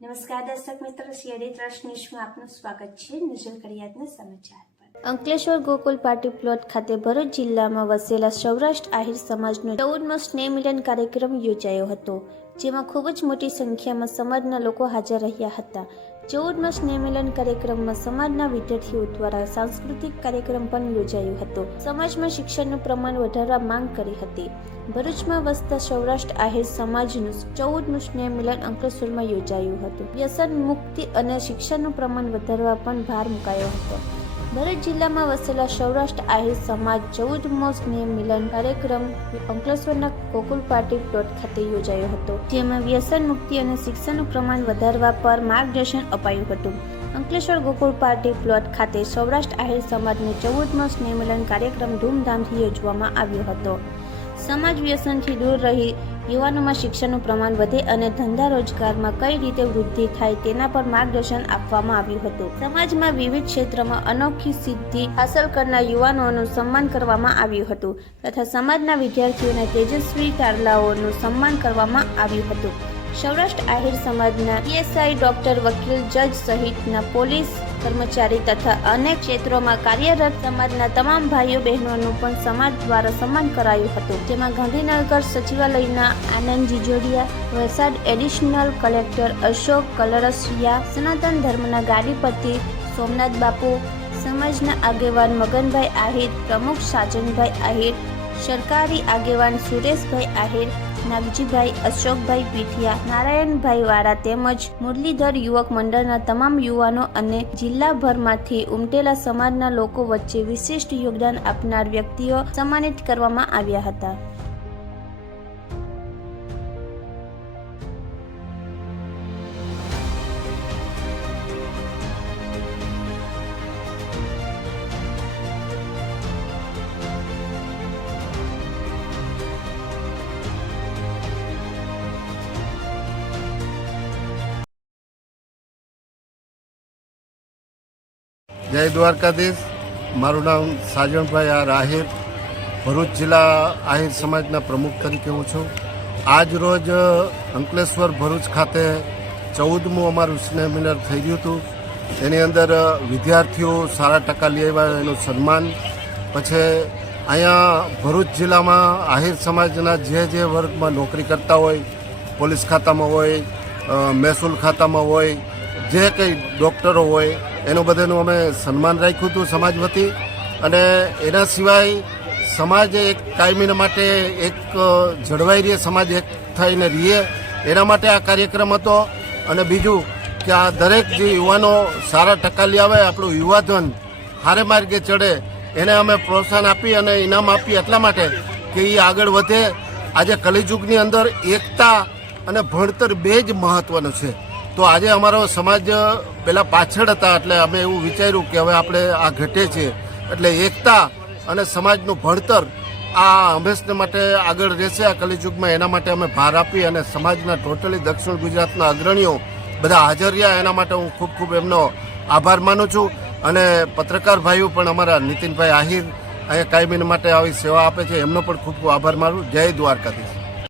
નમસ્કાર દર્શક મિત્રો, સીઆરડી ટ્રસ્ટ ન્યૂઝમાં આપનું સ્વાગત છે. નજર કરીએ આજના સમાચાર પર. અંકલેશ્વર ગોકુલ પાર્ટી પ્લોટ ખાતે ભરૂચ જિલ્લામાં વસેલા સૌરાષ્ટ્ર આહિર સમાજનો 14મો સ્નેહ મિલન કાર્યક્રમ યોજાયો હતો, જેમાં ખૂબ જ મોટી સંખ્યામાં સમાજના લોકો હાજર રહ્યા હતા. 14મા સ્નેહ મિલન કાર્યક્રમમાં સમાજના વિદ્યાર્થીઓ દ્વારા સાંસ્કૃતિક કાર્યક્રમ પણ યોજાયો હતો. સમાજમાં શિક્ષણનું પ્રમાણ વધારવા માંગ કરી હતી. ભરૂચમાં વસતા સૌરાષ્ટ્ર આહિર સમાજનું 14મું સ્નેહ મિલન અંકલેશ્વરમાં યોજાયું હતું. વ્યસન મુક્તિ અને શિક્ષણનું પ્રમાણ વધારવા પણ ભાર મુકાયો હતો. ભરૂચ જિલ્લામાં વસેલા સૌરાષ્ટ્ર આહિર સમાજ 14મો સ્નેહ મિલન કાર્યક્રમ અંકલેશ્વરના ગોકુલ પાર્ટી પ્લોટ ખાતે યોજાયો હતો, જેમાં વ્યસન મુક્તિ અને શિક્ષણનું પ્રમાણ વધારવા પર માર્ગદર્શન અપાયું હતું. અંકલેશ્વર ગોકુલ પાર્ટી પ્લોટ ખાતે સૌરાષ્ટ્ર આહિર સમાજનો 14મો સ્નેહ મિલન કાર્યક્રમ ધૂમધામથી યોજવામાં આવ્યો હતો. સમાજ વ્યસનથી દૂર રહી યુવાનોમાં શિક્ષણનું પ્રમાણ વધે અને ધંધા રોજગારમાં કઈ રીતે વૃદ્ધિ થાય તેના પર માર્ગદર્શન આપવામાં આવ્યું હતું. સમાજમાં વિવિધ ક્ષેત્રમાં અનોખી સિદ્ધિ હાંસલ કરનાર યુવાનોનું સન્માન કરવામાં આવ્યું હતું તથા સમાજના વિદ્યાર્થીઓના તેજસ્વી તારલાઓનું સન્માન કરવામાં આવ્યું હતું. સૌરાષ્ટ્ર આહિર સમાજના પીએસઆઈ, ડોક્ટર, વકીલ, જજ સહિતના પોલીસ કર્મચારી તથા અનેક ક્ષેત્રોમાં કાર્યરત સમાજના તમામ ભાઈઓ બહેનોનું પણ સમાજ દ્વારા સન્માન કરાયું હતું. જેમાં ગાંધીનગર સચિવાલયના આનંદ જીજોડિયા, વલસાડ એડિશનલ કલેક્ટર અશોક કલરસિયા, સનાતન ધર્મના ગાડીપતિ સોમનાથ બાપુ, સમાજના આગેવાન મગનભાઈ આહિર, પ્રમુખ સાજનભાઈ આહિર, સરકારી આગેવાન સુરેશભાઈ આહિર, નાગજીભાઈ, અશોકભાઈ પીઠિયા, નારાયણભાઈ વાળા તેમજ મુરલીધર યુવક મંડળના તમામ યુવાનો અને જિલ્લાભરમાંથી ઉમટેલા સમાજના લોકો વચ્ચે વિશિષ્ટ યોગદાન આપનાર વ્યક્તિઓ સન્માનિત કરવામાં આવ્યા હતા. જય દ્વારકાધીશ. મારું નામ સાજણભાઈ આર આહિર, ભરૂચ જિલ્લા આહિર સમાજના પ્રમુખ તરીકે હું છું. આજ રોજ અંકલેશ્વર ભરૂચ ખાતે 14મું અમારું સ્નેહ મિલન થઈ રહ્યું હતું. એની અંદર વિદ્યાર્થીઓ સારા ટકા લઈ આવ્યા એનું સન્માન. પછી અહીંયા ભરૂચ જિલ્લામાં આહિર સમાજના જે વર્ગમાં નોકરી કરતા હોય, પોલીસ ખાતામાં હોય, મહેસૂલ ખાતામાં હોય, જે કંઈ ડૉક્ટરો હોય એનું બધાનું અમે સન્માન રાખ્યું હતું સમાજ વતી. અને એના સિવાય સમાજ એક કાયમીના માટે એક જળવાઈ રહે, સમાજ એક થઈને રહીએ એના માટે આ કાર્યક્રમ હતો. અને બીજું કે આ દરેક જે યુવાનો સારા ટકા લઈ આવે, આપણું યુવાધન હારે માર્ગે ચડે, એને અમે પ્રોત્સાહન આપી અને ઇનામ આપી એટલા માટે કે એ આગળ વધે. આજે કલિયુગની અંદર એકતા અને ભણતર બે જ મહત્ત્વનું છે. તો આજે અમારો સમાજ પહેલાં પાછળ હતા, એટલે અમે એવું વિચાર્યું કે હવે આપણે આ ઘટે છે એટલે એકતા અને સમાજનું ભણતર આ હંમેશને માટે આગળ રહેશે આ કલિયુગમાં. એના માટે અમે ભાર આપી અને સમાજના ટોટલી દક્ષિણ ગુજરાતના અગ્રણીઓ બધા હાજર રહ્યા. એના માટે હું ખૂબ ખૂબ એમનો આભાર માનું છું. અને પત્રકાર ભાઈઓ પણ અમારા નીતિનભાઈ આહિર અહીંયા કાયમી માટે આવી સેવા આપે છે, એમનો પણ ખૂબ ખૂબ આભાર માનું. જય દ્વારકાધીશ.